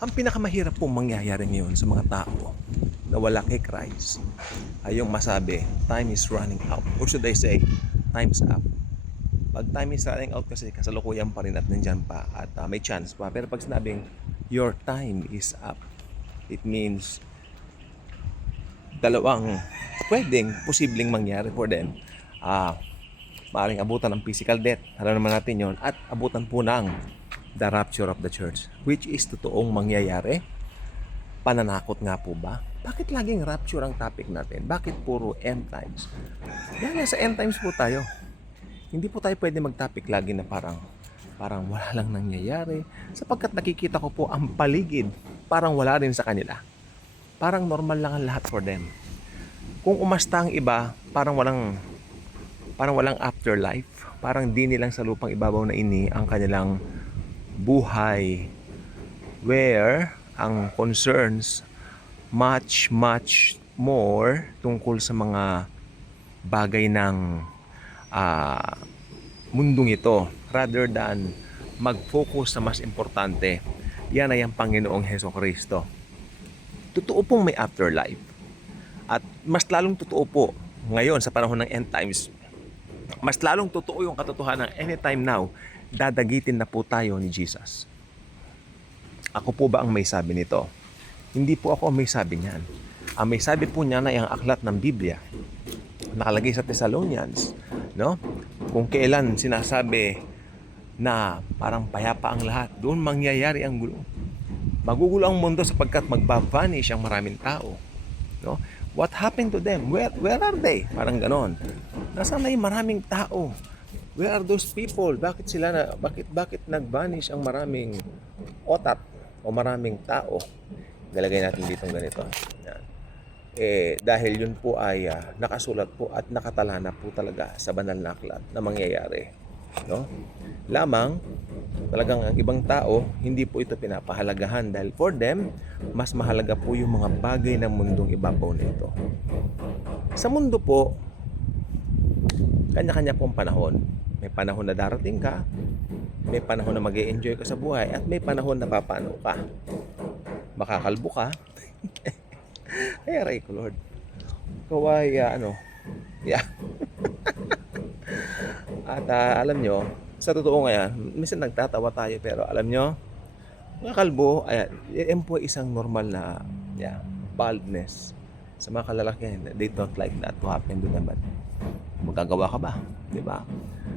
Ang pinakamahirap pong mangyayari ngayon sa mga tao na wala kay Christ ay yung masabi, time is running out. Or should I say, time's up. Pag time is running out kasi kasalukuyan pa rin at nandyan pa at may chance pa. Pero pag sinabing, your time is up, it means dalawang posibleng mangyari for them. Maaaring abutan ng physical death, alam naman natin yon, at abutan po ng the rapture of the church, which is totoong mangyayari. Pananakot nga po ba? Bakit laging rapture ang topic natin? Bakit puro end times? Dahil sa end times po tayo. Hindi po tayo pwede mag-topic lagi na parang wala lang nangyayari, sapagkat nakikita ko po ang paligid parang wala rin sa kanila. Parang normal lang ang lahat for them. Kung umasta ang iba, parang walang afterlife. Parang di nilang sa lupang ibabaw na ini ang kanilang buhay, where ang concerns much more tungkol sa mga bagay ng mundong ito rather than mag-focus sa mas importante. Yan ay ang Panginoong Hesukristo. Totoo pong may afterlife. At mas lalong totoo po ngayon sa panahon ng end times, mas lalong totoo yung katotohanan anytime now, dadagitin na po tayo ni Jesus. Ako po ba ang may sabi nito? Hindi po ako ang may sabi niyan. Ang may sabi po niya na yung aklat ng Biblia, nakalagay sa Thessalonians, no? Kung kailan sinasabi na parang payapa ang lahat, doon mangyayari ang gulo. Magugulo ang mundo sapagkat magbavanish ang maraming tao, no? What happened to them? Where are they? Parang ganon. Nasaan na yung maraming tao? Where are those people? Bakit nag-vanish ang maraming otat o maraming tao? Galagay natin dito ganito. Yan. Dahil yun po ay nakasulat po at nakatala na po talaga sa banal na aklat na mangyayari. No? Lamang, talagang ang ibang tao, hindi po ito pinapahalagahan dahil for them, mas mahalaga po yung mga bagay ng mundong ibabaw nito. Sa mundo po, kanya-kanya pong panahon. May panahon na darating ka, may panahon na mag-e-enjoy ka sa buhay, at may panahon na papano ka. Makakalbo ka. Ay, aray ko, Lord. Kaway, yeah. At alam nyo, sa totoo ngayon, minsan nagtatawa tayo, pero alam nyo, mga kalbo, yan po isang normal na baldness. Sa mga kalalakihan, they don't like that to happen to them. But magagawa ka ba? Diba?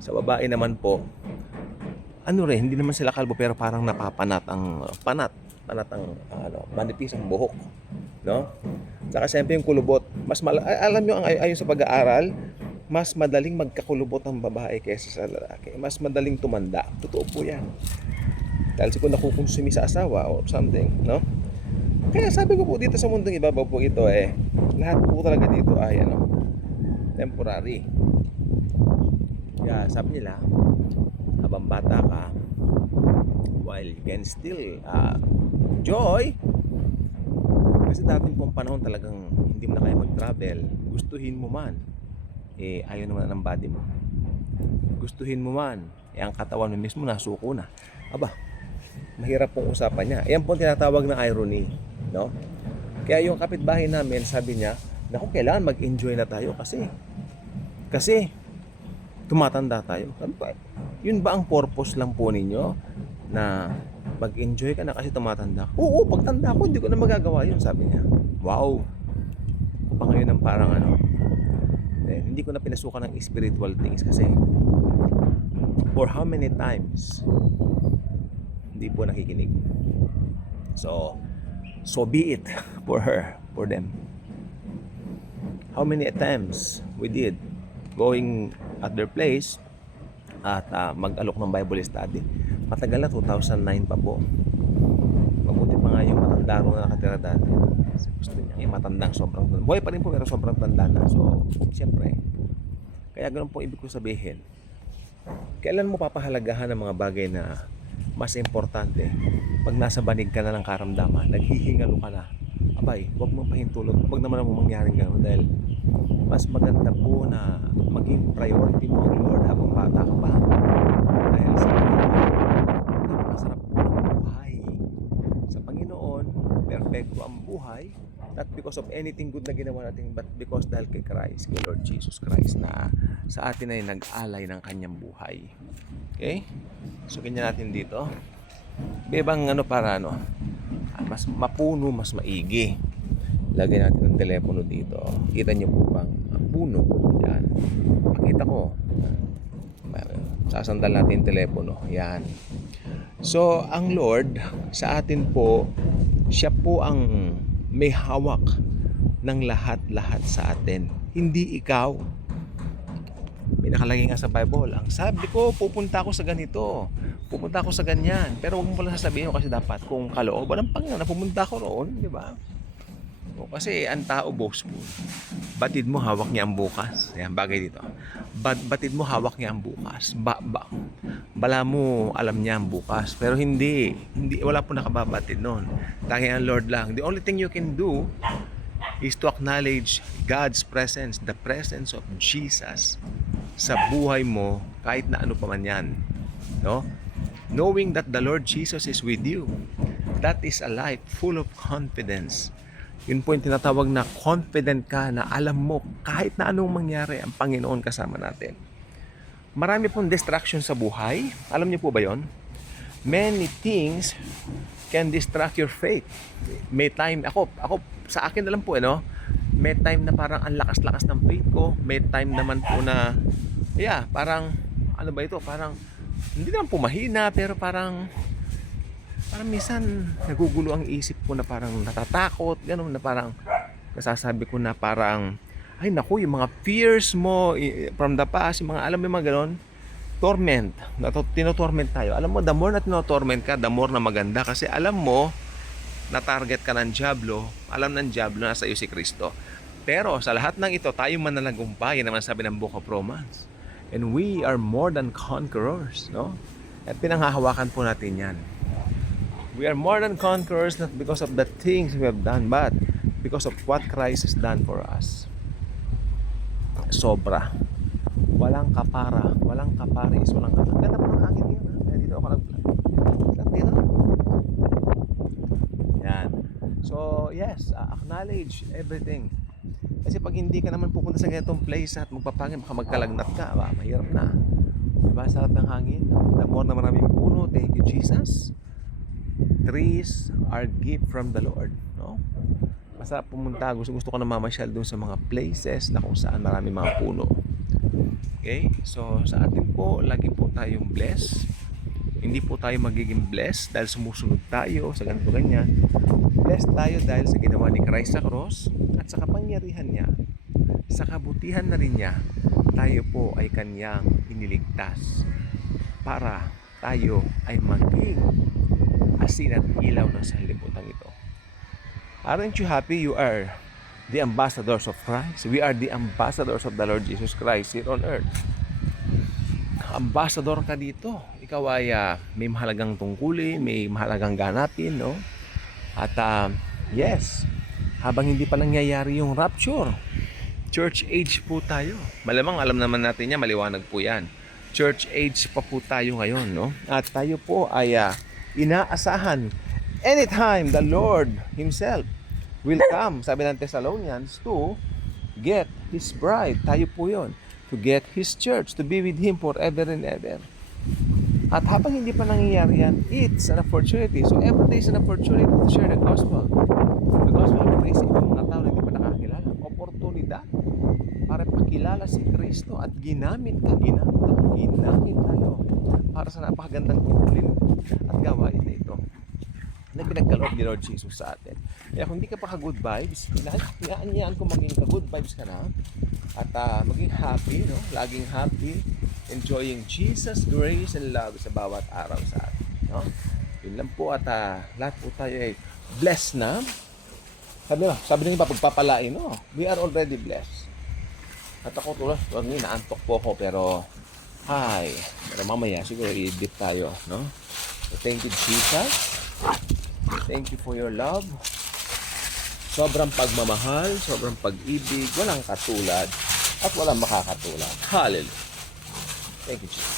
Sa babae naman po, hindi naman sila kalbo, pero parang napapanat ang manipis ang buhok, no? Saka siyempre yung kulubot, alam nyo, ayon sa pag-aaral, mas madaling magkakulubot ang babae kaysa sa lalaki. Mas madaling tumanda. Totoo po yan. Dahil siguro nakukonsumi sa asawa or something, no? Kaya sabi ko po dito sa mundong ibabaw po ito, lahat po talaga dito ay temporary. Kaya sabi nila, habang bata ka, while you can still enjoy, kasi dating pong panahon talagang hindi mo na kaya mag-travel, gustuhin mo man, ayaw naman ng body mo. Gustuhin mo man, ang katawan mo mismo nasuko na. Aba, mahirap pong usapan niya. Yan po tinatawag na irony, no? Kaya yung kapitbahay namin, sabi niya, naku, kailangan mag-enjoy na tayo kasi tumatanda tayo. Yun ba ang purpose lang po ninyo na mag-enjoy ka na kasi tumatanda? Oo, pagtanda ko, hindi ko na magagawa yun, sabi niya. Wow! Pa ngayon ang parang hindi ko na pinasukan ng spiritual things kasi for how many times hindi po nakikinig. So be it for her, for them. How many times we did going at their place at mag-alok ng Bible study. Matagal na, 2009 pa po. Mabuti pa nga yung matanda ro na nakatira dati. Kasi gusto niya, matandang sobrang tanda. Buhay pa rin po pero sobrang tanda na. So, siyempre, kaya ganun po ibig ko sabihin. Kailan mo papahalagahan ang mga bagay na mas importante? Pag nasa banig ka na ng karamdaman, naghihingalo ka na, abay, huwag mong pahintulot. Huwag naman ang mangyari gano'n dahil mas maganda po na maging priority mo ang Lord habang bata ka pa. Dahil sa Panginoon, napakasarap po ng buhay. Sa Panginoon, perpekto ang buhay, not because of anything good na ginawa natin, but because dahil kay Christ, kay Lord Jesus Christ, na sa atin ay nag-alay ng kanyang buhay. Okay? So, ganyan natin dito. Bebang para mas mapuno, mas maigi. Lagay natin ang telepono dito. Kita niyo po bang ang puno? Yan. Pakita ko. Sasandal natin yung telepono. Yan. So, ang Lord sa atin po, siya po ang may hawak ng lahat-lahat sa atin. Hindi ikaw. May nakalagay nga sa Bible, ang sabi ko, pupunta ako sa ganito, pupunta ako sa ganyan. Pero huwag mo pala sasabihin kasi dapat kung kalooban ng Panginoon na pumunta ako roon, di ba? O, kasi ang tao boastful. Batid mo, hawak niya ang bukas. Yan, bagay dito. Batid mo, hawak niya ang bukas. Bala mo, alam niya ang bukas. Pero hindi, wala po nakababatid noon. Tanging ang Lord lang. The only thing you can do is to acknowledge God's presence, the presence of Jesus sa buhay mo, kahit na ano pa man yan. No? Knowing that the Lord Jesus is with you, that is a life full of confidence. Yun po yung tinatawag na confident ka na alam mo kahit na anong mangyari, ang Panginoon kasama natin. Marami pong distraction sa buhay. Alam niyo po ba yon? Many things can distract your faith. May time, ako sa akin na lang po, may time na parang ang lakas-lakas ng faith ko. May time naman po na, parang, ano ba ito? Parang, hindi naman po mahina, pero parang minsan nagugulo ang isip ko na parang natatakot, gano'n, na parang nasasabi ko na parang, ay naku, yung mga fears mo from the past, yung mga, alam mo yung mga gano'n, torment, tinotorment tayo. Alam mo, the more na tinotorment ka, the more na maganda, kasi alam mo, na-target ka ng dyablo, alam ng dyablo na sa iyo si Kristo. Pero sa lahat ng ito, tayo mananagumpay, yan naman sabi ng Book of Romans. And we are more than conquerors, no? At pinanghahawakan po natin yan. We are more than conquerors not because of the things we have done, but because of what Christ has done for us. Sobra. Walang kapara, walang kaparis, walang kapara. Ganda po ng hangin yan, ha? Kaya dito ako nag-vlog. Dito. Yan. So, yes, acknowledge everything. Kasi pag hindi ka naman pupunta sa ganitong place at magpapangin, baka magkalagnat ka, mahirap na. Diba? Sarap ng hangin. The more na maraming puno, thank you, Jesus. Trees are gift from the Lord, no? Masarap pumunta, gusto ko na mamasyal doon sa mga places na kung saan marami mga puno. Okay? So sa atin po, lagi po tayong blessed. Hindi po tayo magiging blessed dahil sumusunod tayo sa ganito ganyan. Blessed tayo dahil sa ginawa ni Christ sa cross at sa kapangyarihan niya, sa kabutihan na rin niya, tayo po ay kanyang iniligtas para tayo ay maging asin at ilaw ng sanlibutan ito. Aren't you happy you are the ambassadors of Christ? We are the ambassadors of the Lord Jesus Christ here on earth. Ambassador ka dito. Ikaw ay may mahalagang tungkulin, may mahalagang ganapin, no? At yes, habang hindi pa nangyayari yung rapture, church age po tayo. Malamang alam naman natin yan, maliwanag po yan. Church age pa po tayo ngayon, no? At tayo po ay inaasahan anytime the Lord Himself will come, sabi ng Thessalonians, to get His bride. Tayo po yun. To get His church, to be with Him forever and ever. At habang hindi pa nangyayari yan, it's an opportunity. So every day is an opportunity to share the gospel. The gospel of grace sa mga tao na hindi pa nakakilala. Oportunidad para pakilala si Kristo at ginamit tayo para sa napakagandang tungkulin at gawain na ito na pinagkaloob ni Lord Jesus sa atin. Kaya kung hindi ka pa ka-good vibes, inaanyaan ko maging ka-good vibes ka na at maging happy, no? Laging happy, enjoying Jesus' grace and love sa bawat araw sa atin, no? Yun lang po at lahat po tayo ay blessed na. Sabi nila pagpapalain, no? We are already blessed. At ako tulad, naantok po ako pero pero mamaya siguro i-edit tayo, no? So, thank you, Jesus. Thank you for your love. Sobrang pagmamahal, sobrang pag-ibig, walang katulad at walang makakatulad. Hallelujah. Thank you, Jesus.